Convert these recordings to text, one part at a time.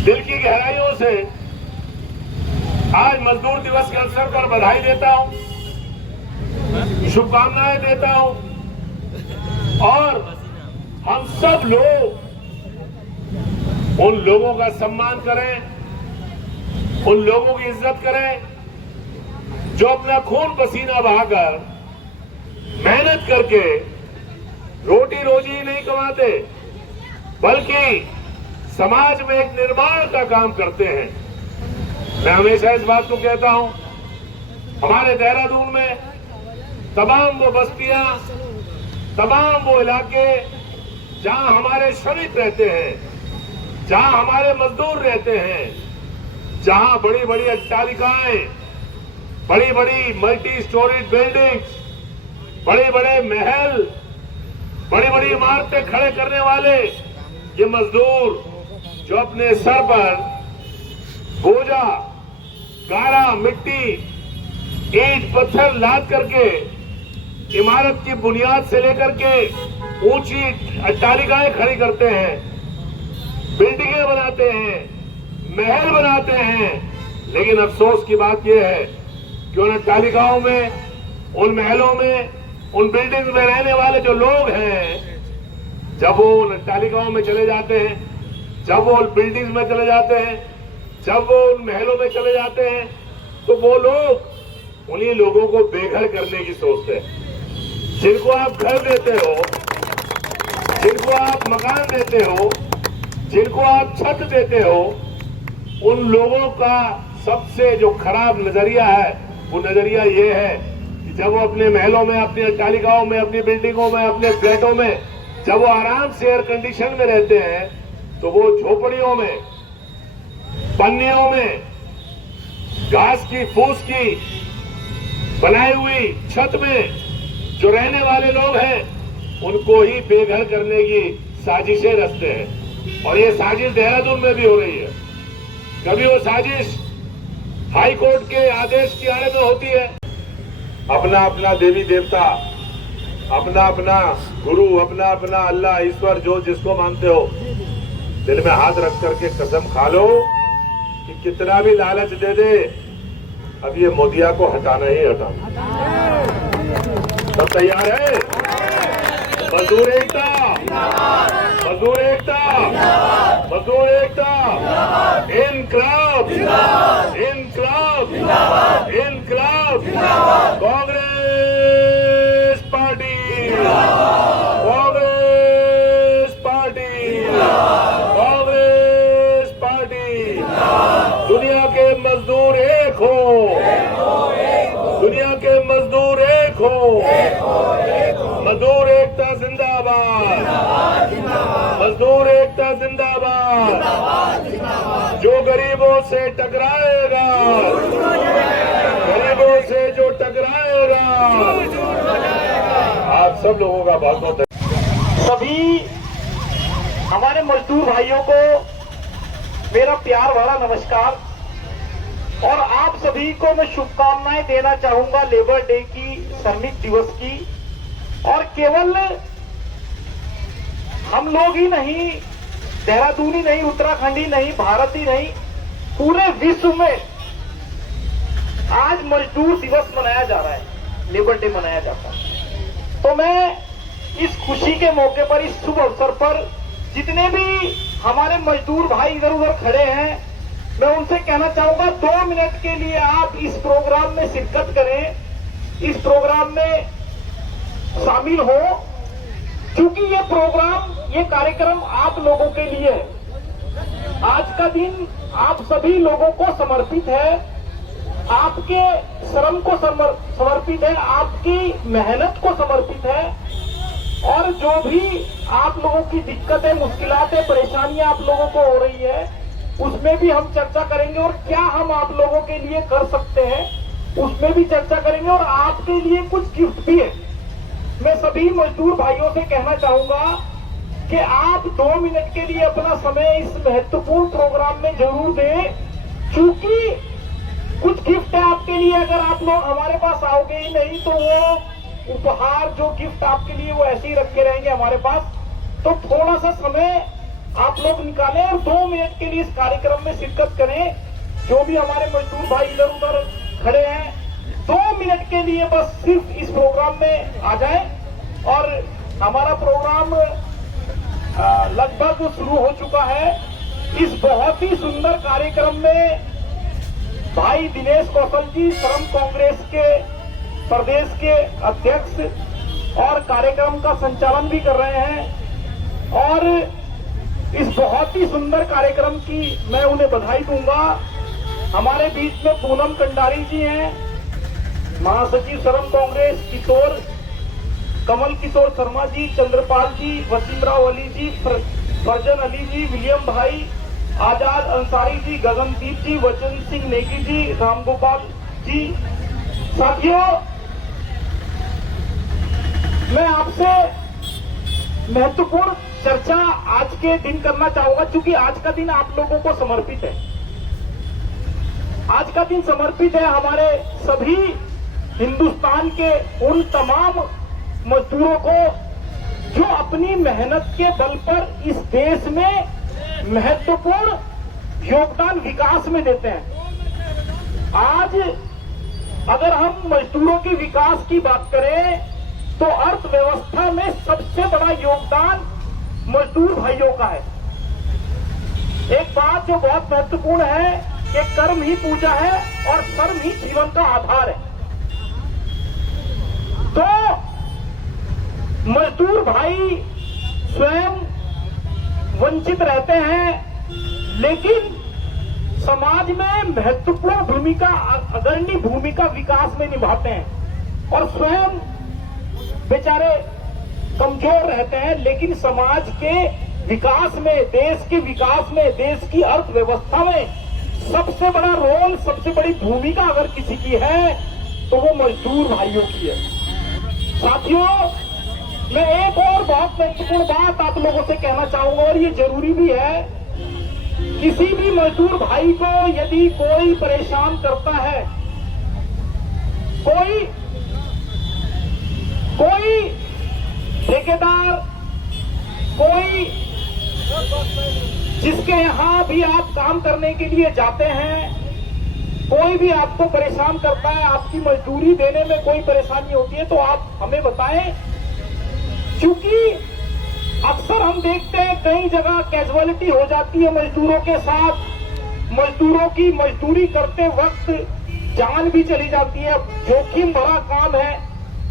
दिल की गहराइयों से आज मजदूर दिवस के अवसर पर बधाई देता हूं, शुभकामनाएं देता हूं और हम सब लोग उन लोगों का सम्मान करें, उन लोगों की इज्जत करें जो अपना खून पसीना बहाकर मेहनत करके रोटी रोजी नहीं कमाते बल्कि समाज में एक निर्माण का काम करते हैं। मैं हमेशा इस बात को कहता हूं, हमारे देहरादून में तमाम वो बस्तियां, तमाम वो इलाके जहां हमारे श्रमिक रहते हैं, जहां हमारे मजदूर रहते हैं, जहां बड़ी बड़ी अट्टालिकाएं, बड़ी बड़ी मल्टी स्टोरीड बिल्डिंग्स, बड़े बड़े महल, बड़ी बड़ी इमारतें खड़े करने वाले ये मजदूर जो अपने सर पर बोझा, गारा, मिट्टी, ईंट, पत्थर लाद करके इमारत की बुनियाद से लेकर के ऊंची अट्टालिकाएं खड़ी करते हैं, बिल्डिंगें बनाते हैं, महल बनाते हैं। लेकिन अफसोस की बात यह है कि उन अट्टालिकाओं में, उन महलों में, उन बिल्डिंग्स में रहने वाले जो लोग हैं, जब वो उन अट्टालिकाओं में चले जाते हैं, जब वो उन बिल्डिंग्स में चले जाते हैं, जब वो उन महलों में चले जाते हैं, तो वो लोग उन्हीं लोगों को बेघर करने की सोचते हैं। जिनको आप घर देते हो, जिनको आप मकान देते हो, जिनको आप छत देते हो, उन लोगों का सबसे जो खराब नजरिया है वो नजरिया ये है कि जब वो अपने महलों में, अपनी अट्टालिकाओं में, अपनी बिल्डिंगों में, अपने फ्लैटों में जब वो आराम से एयर कंडीशन में रहते हैं, तो वो झोपड़ियों में, पन्नियों में, घास की फूस की बनाई हुई छत में जो रहने वाले लोग हैं, उनको ही बेघर करने की साजिशें रचते हैं। और ये साजिश देहरादून में भी हो रही है। कभी वो साजिश हाई कोर्ट के आदेश की आड़े में होती है, अपना अपना देवी देवता, अपना अपना गुरु, अपना अपना अल्लाह, ईश्वर, जो जिसको मानते हो, दिल में हाथ रख करके कसम खा लो कि कितना भी लालच दे दे, अब ये मोदिया को हटाना ही हटाना। सब तैयार है? मजदूर एकता, मजदूर एकता, मजदूर एकता, इनकलाब, इनकलाब, इनकलाब, Congress party, Congress party, Congress party. दुनिया के मजदूर एक हो, दुनिया के मजदूर एक हो, मजदूर एकता जिंदाबाद, मजदूर एकता जिंदाबाद। जो गरीबों से टकराएगा, गरीबों से जो टकराएगा, आप सब लोगों का बहुत बहुत सभी हमारे मजदूर भाइयों को मेरा प्यार भरा नमस्कार। और आप सभी को मैं शुभकामनाएं देना चाहूंगा लेबर डे की, श्रमिक दिवस की। और केवल हम लोग ही नहीं, देहरादून ही नहीं, उत्तराखंड ही नहीं, भारत ही नहीं, पूरे विश्व में आज मजदूर दिवस मनाया जा रहा है, लेबर डे मनाया जाता है। तो मैं इस खुशी के मौके पर, इस शुभ अवसर पर जितने भी हमारे मजदूर भाई इधर उधर खड़े हैं, मैं उनसे कहना चाहूंगा 2 मिनट के लिए आप इस प्रोग्राम में शिरकत करें, इस प्रोग्राम में शामिल हो, क्योंकि ये प्रोग्राम, ये कार्यक्रम आप लोगों के लिए है। आज का दिन आप सभी लोगों को समर्पित है, आपके श्रम को समर्पित है, आपकी मेहनत को समर्पित है। और जो भी आप लोगों की दिक्कतें, मुश्किलातें, परेशानियां आप लोगों को हो रही है, उसमें भी हम चर्चा करेंगे। और क्या हम आप लोगों के लिए कर सकते हैं, उसमें भी चर्चा करेंगे। और आपके लिए कुछ गिफ्ट भी है। मैं सभी मजदूर भाइयों से कहना चाहूंगा कि आप 2 मिनट के लिए अपना समय इस महत्वपूर्ण प्रोग्राम में जरूर दें, क्योंकि कुछ गिफ्ट है आपके लिए। अगर आप लोग हमारे पास आओगे ही नहीं तो वो उपहार, जो गिफ्ट आपके लिए, वो ऐसे ही रखे रहेंगे हमारे पास। तो थोड़ा सा समय आप लोग निकालें और 2 मिनट के लिए इस कार्यक्रम में शिरकत करें। जो भी हमारे मजदूर भाई इधर उधर खड़े हैं, 2 मिनट के लिए बस सिर्फ इस प्रोग्राम में आ जाएं। और हमारा प्रोग्राम लगभग शुरू हो चुका है। इस बहुत ही सुंदर कार्यक्रम में भाई दिनेश कौशल जी, श्रम कांग्रेस के प्रदेश के अध्यक्ष और कार्यक्रम का संचालन भी कर रहे हैं। और इस बहुत ही सुंदर कार्यक्रम की मैं उन्हें बधाई दूंगा। हमारे बीच में पूनम कंडारी जी हैं, महासचिव श्रम कांग्रेस, कमल किशोर शर्मा जी, चंद्रपाल जी, वसीमराव अली जी, फरजन अली जी, विलियम भाई, आजाद अंसारी जी, गगनदीप जी, वचन सिंह नेगी जी, रामगोपाल जी। साथियों, मैं आपसे महत्वपूर्ण चर्चा आज के दिन करना चाहूंगा, क्योंकि आज का दिन आप लोगों को समर्पित है। आज का दिन समर्पित है हमारे सभी हिंदुस्तान के उन तमाम मजदूरों को जो अपनी मेहनत के बल पर इस देश में महत्वपूर्ण योगदान विकास में देते हैं। आज अगर हम मजदूरों के विकास की बात करें तो अर्थव्यवस्था में सबसे बड़ा योगदान मजदूर भाइयों का है। एक बात जो बहुत महत्वपूर्ण है कि कर्म ही पूजा है और श्रम ही जीवन का आधार है। तो मजदूर भाई स्वयं वंचित रहते हैं, लेकिन समाज में महत्वपूर्ण भूमिका, अग्रणी भूमिका विकास में निभाते हैं और स्वयं बेचारे कमजोर रहते हैं, लेकिन समाज के विकास में, देश के विकास में, देश की अर्थव्यवस्था में सबसे बड़ा रोल, सबसे बड़ी भूमिका अगर किसी की है तो वो मजदूर भाइयों की है। साथियों, मैं एक और बहुत महत्वपूर्ण बात आप लोगों से कहना चाहूंगा और ये जरूरी भी है। किसी भी मजदूर भाई को यदि कोई परेशान करता है, कोई ठेकेदार, कोई जिसके यहां भी आप काम करने के लिए जाते हैं, कोई भी आपको परेशान करता है, आपकी मजदूरी देने में कोई परेशानी होती है तो आप हमें बताएं, क्योंकि अक्सर हम देखते हैं कई जगह कैजुअलिटी हो जाती है मजदूरों के साथ। मजदूरों की मजदूरी करते वक्त जान भी चली जाती है, जोखिम भरा काम है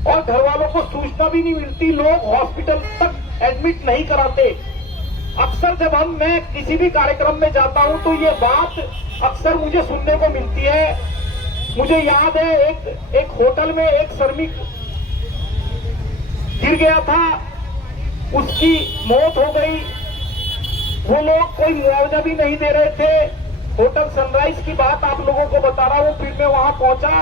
और घर वालों को सूचना भी नहीं मिलती, लोग हॉस्पिटल तक एडमिट नहीं कराते। अक्सर जब मैं किसी भी कार्यक्रम में जाता हूं तो ये बात अक्सर मुझे सुनने को मिलती है। मुझे याद है एक होटल में एक श्रमिक गिर गया था, उसकी मौत हो गई। वो लोग कोई मुआवजा भी नहीं दे रहे थे। होटल सनराइज की बात आप लोगों को बता रहा हूं। फिर मैं वहां पहुंचा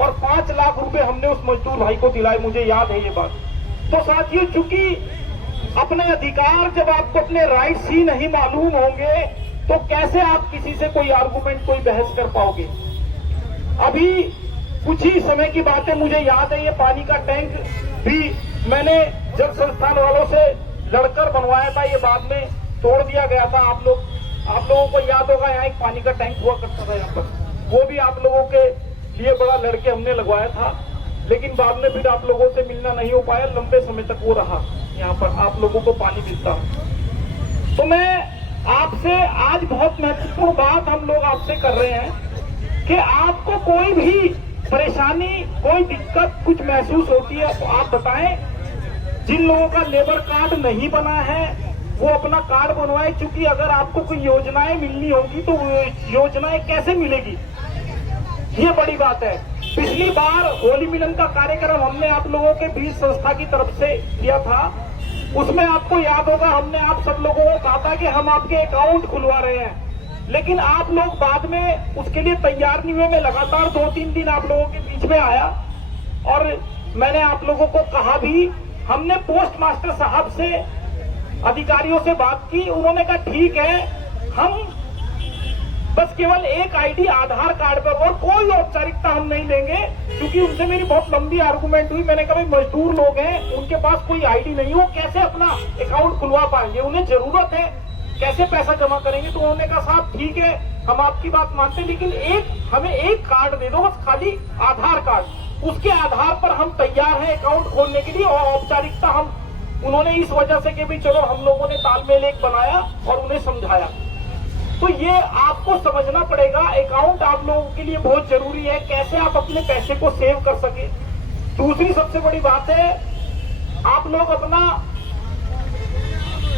और 5 लाख रुपए हमने उस मजदूर भाई को दिलाए, मुझे याद है ये बात। तो साथियों, चूंकि अपने अधिकार, जब आपको अपने राइट्स ही नहीं मालूम होंगे तो कैसे आप किसी से कोई आर्गुमेंट, कोई बहस कर पाओगे। अभी कुछ ही समय की बात है, मुझे याद है ये पानी का टैंक भी मैंने जल संस्थान वालों से लड़कर बनवाया था, ये बाद में तोड़ दिया गया था। आप लोगों को याद होगा, यहाँ एक पानी का टैंक हुआ करता था यहाँ पर, वो भी आप लोगों के लिए बड़ा लड़के हमने लगवाया था, लेकिन बाद में फिर आप लोगों से मिलना नहीं हो पाया, लंबे समय तक वो रहा यहाँ पर, आप लोगों को पानी मिलता। तो मैं आपसे आज बहुत महत्वपूर्ण बात हम लोग आपसे कर रहे हैं कि आपको कोई भी परेशानी, कोई दिक्कत कुछ महसूस होती है तो आप बताएं। जिन लोगों का लेबर कार्ड नहीं बना है वो अपना कार्ड बनवाए, क्योंकि अगर आपको कोई योजनाएं मिलनी होगी तो योजनाएं कैसे मिलेगी, ये बड़ी बात है। पिछली बार होली मिलन का कार्यक्रम हमने आप लोगों के बीच संस्था की तरफ से किया था, उसमें आपको याद होगा हमने आप सब लोगों को कहा था कि हम आपके अकाउंट खुलवा रहे हैं, लेकिन आप लोग बाद में उसके लिए तैयार नहीं हुए। मैं लगातार 2-3 दिन आप लोगों के बीच में आया और मैंने आप लोगों को कहा भी, हमने पोस्ट मास्टर साहब से, अधिकारियों से बात की, उन्होंने कहा ठीक है, हम बस केवल एक आईडी आधार कार्ड पर, और कोई औपचारिकता हम नहीं लेंगे, क्योंकि उनसे मेरी बहुत लंबी आर्गुमेंट हुई। मैंने कहा मजदूर लोग हैं, उनके पास कोई आईडी नहीं, वो कैसे अपना अकाउंट खुलवा पाएंगे, उन्हें जरूरत है कैसे पैसा जमा करेंगे? तो उन्होंने कहा साहब ठीक है, हम आपकी बात मानते हैं, लेकिन हमें एक कार्ड दे दो, बस खाली आधार कार्ड। उसके आधार पर हम तैयार हैं अकाउंट खोलने के लिए, और औपचारिकता हम उन्होंने इस वजह से कि भाई चलो हम लोगों ने तालमेल एक बनाया और उन्हें समझाया। तो ये आपको समझना पड़ेगा, अकाउंट आप लोगों के लिए बहुत जरूरी है, कैसे आप अपने पैसे को सेव कर सके। दूसरी सबसे बड़ी बात है, आप लोग अपना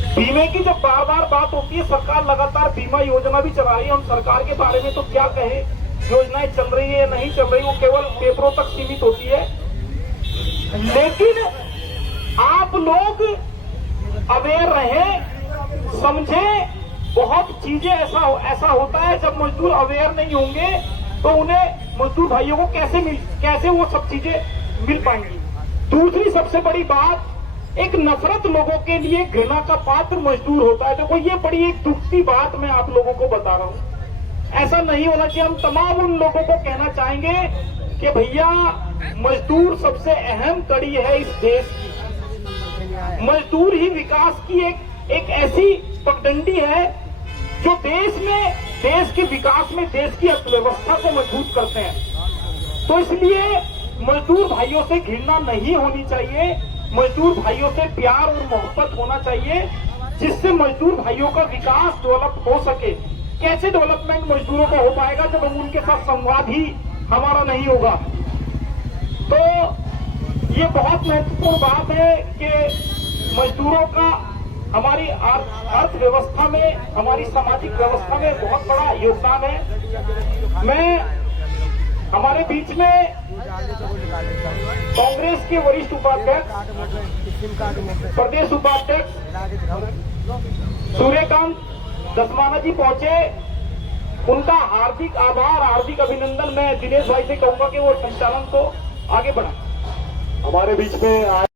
बीमे की जब बार बार बात होती है, सरकार लगातार बीमा योजना भी चला रही है। हम सरकार के बारे में तो क्या कहें, योजनाएं चल रही है नहीं चल रही, वो केवल पेपरों तक सीमित होती है। लेकिन आप लोग अवेयर रहें, समझें। बहुत चीजें ऐसा होता है, जब मजदूर अवेयर नहीं होंगे तो उन्हें मजदूर भाइयों को कैसे वो सब चीजें मिल पाएंगी। दूसरी सबसे बड़ी बात, एक नफरत लोगों के लिए घृणा का पात्र मजदूर होता है। देखो ये बड़ी एक दुखती बात मैं आप लोगों को बता रहा हूं, ऐसा नहीं होना चाहिए। हम तमाम उन लोगों को कहना चाहेंगे कि भैया मजदूर सबसे अहम कड़ी है इस देश की। मजदूर ही विकास की एक ऐसी पगडंडी है जो देश के विकास में, देश की अर्थव्यवस्था को मजबूत करते हैं। तो इसलिए मजदूर भाइयों से घृणा नहीं होनी चाहिए, मजदूर भाइयों से प्यार और मोहब्बत होना चाहिए, जिससे मजदूर भाइयों का विकास डेवलप हो सके। कैसे डेवलपमेंट मजदूरों को हो पाएगा जब हम उनके साथ संवाद ही हमारा नहीं होगा। तो ये बहुत महत्वपूर्ण बात है कि मजदूरों का हमारी अर्थव्यवस्था में, हमारी सामाजिक व्यवस्था में बहुत बड़ा योगदान है। मैं हमारे बीच में कांग्रेस के वरिष्ठ उपाध्यक्ष, प्रदेश उपाध्यक्ष सूर्यकांत दसमाना जी पहुंचे, उनका हार्दिक आभार, हार्दिक अभिनंदन। मैं दिनेश भाई से कहूंगा कि वो संचालन को आगे बढ़ाएं। हमारे बीच में